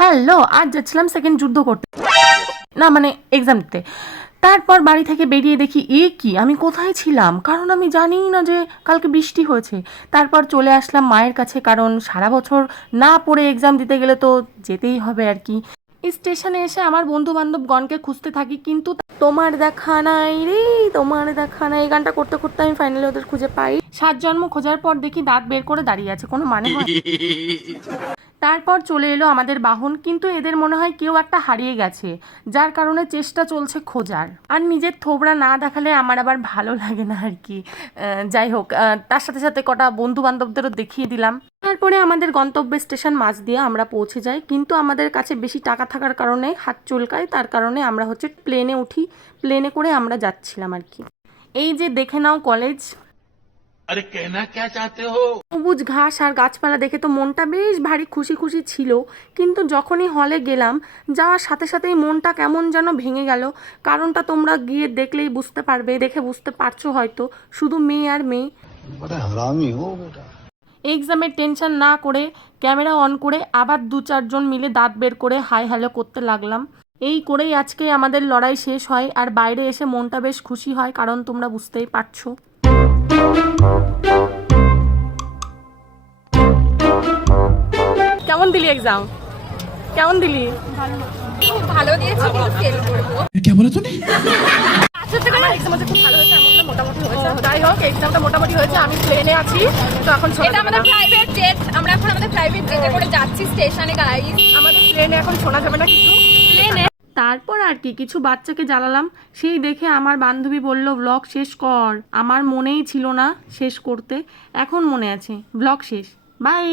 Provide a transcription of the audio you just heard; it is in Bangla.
হ্যালো, আজ যাচ্ছিলাম সেকেন্ড যুদ্ধ করতে, না মানে এক্সাম দিতে। তারপর বাড়ি থেকে বেরিয়ে দেখি কি আমি কোথায় ছিলাম, কারণ আমি জানিই না যে কালকে বৃষ্টি হয়েছে। তারপর চলে আসলাম মায়ের কাছে, কারণ সারা বছর না পড়ে এক্সাম দিতে গেলে তো যেতেই হবে আর কি। স্টেশনে এসে আমার বন্ধু বান্ধবগণকে খুঁজতে থাকি, কিন্তু তোমার দেখা নাই রে, তোমার দেখা নাই গানটা করতে করতে আমি ফাইনালি ওদের খুঁজে পাই। 7 জন্ম খোঁজার পর দেখি দাঁত বের করে দাঁড়িয়ে আছে, কোনো মানে হয়? তারপর চলে এলো আমাদের বাহন, কিন্তু এদের মনে হয় কেউ একটা হারিয়ে গেছে, যার কারণে চেষ্টা চলছে খোঁজার। আর নিজের থোবড়া না দেখালে আমার আবার ভালো লাগে না আর কি। যাই হোক, তার সাথে সাথে কটা বন্ধু বান্ধবদেরও দেখিয়ে দিলাম। তারপরে আমাদের গন্তব্য স্টেশন মাঝ দিয়ে আমরা পৌঁছে যাই, কিন্তু আমাদের কাছে বেশি টাকা থাকার কারণে হাত চুলকায়, তার কারণে আমরা প্লেনে উঠি। প্লেনে করে আমরা যাচ্ছিলাম আর কি। এই যে দেখে নাও কলেজ। अरे कहना क्या चाहते हो? সবুজ ঘাস আর গাছপালা দেখে তো মনটা বেশ ভারী খুশি খুশি ছিল, কিন্তু যখনই হলে গেলাম, যাওয়ার সাথে সাথেই মনটা কেমন যেন ভেঙে গেল। কারণটা তোমরা গিয়ে দেখলেই বুঝতে পারবে, দেখে বুঝতে পারছো হয়তো। শুধু মেয়ে আর মেয়ে। এক্সামের টেনশন না করে ক্যামেরা অন করে আবার 2-4 জন মিলে দাঁত বের করে হাই হ্যালো করতে লাগলাম। এই করেই আজকে আমাদের লড়াই শেষ হয়, আর বাইরে এসে মনটা বেশ খুশি হয়, কারণ তোমরা বুঝতেই পারছো। কেমন দিলি এক্সাম? কেমন দিলি? ভালো দিয়েছি কিন্তু ফেল করবো। क्या बोला तूने? আমার এক্সাম খুব ভালো হয়েছে, আমার মনে মোটামুটি হয়েছে। যাই হোক, এক্সামটা মোটামুটি হয়েছে। আমি প্লেনে আছি, তো এখন এটা আমাদের প্রাইভেট জেট, আমরা এখন আমাদের প্রাইভেট জেটে করে যাচ্ছি স্টেশনে। গাইস, আমাদের প্লেনে এখন শোনা যাবে না কিছু। প্লেনে তারপর আর কি কিছু বাচ্চাকে জ্বালালাম, সেই দেখে আমার বান্ধবী বলল ব্লগ শেষ কর। আমার মনেই ছিল না শেষ করতে, এখন মনে আছে। ব্লগ শেষ, বাই।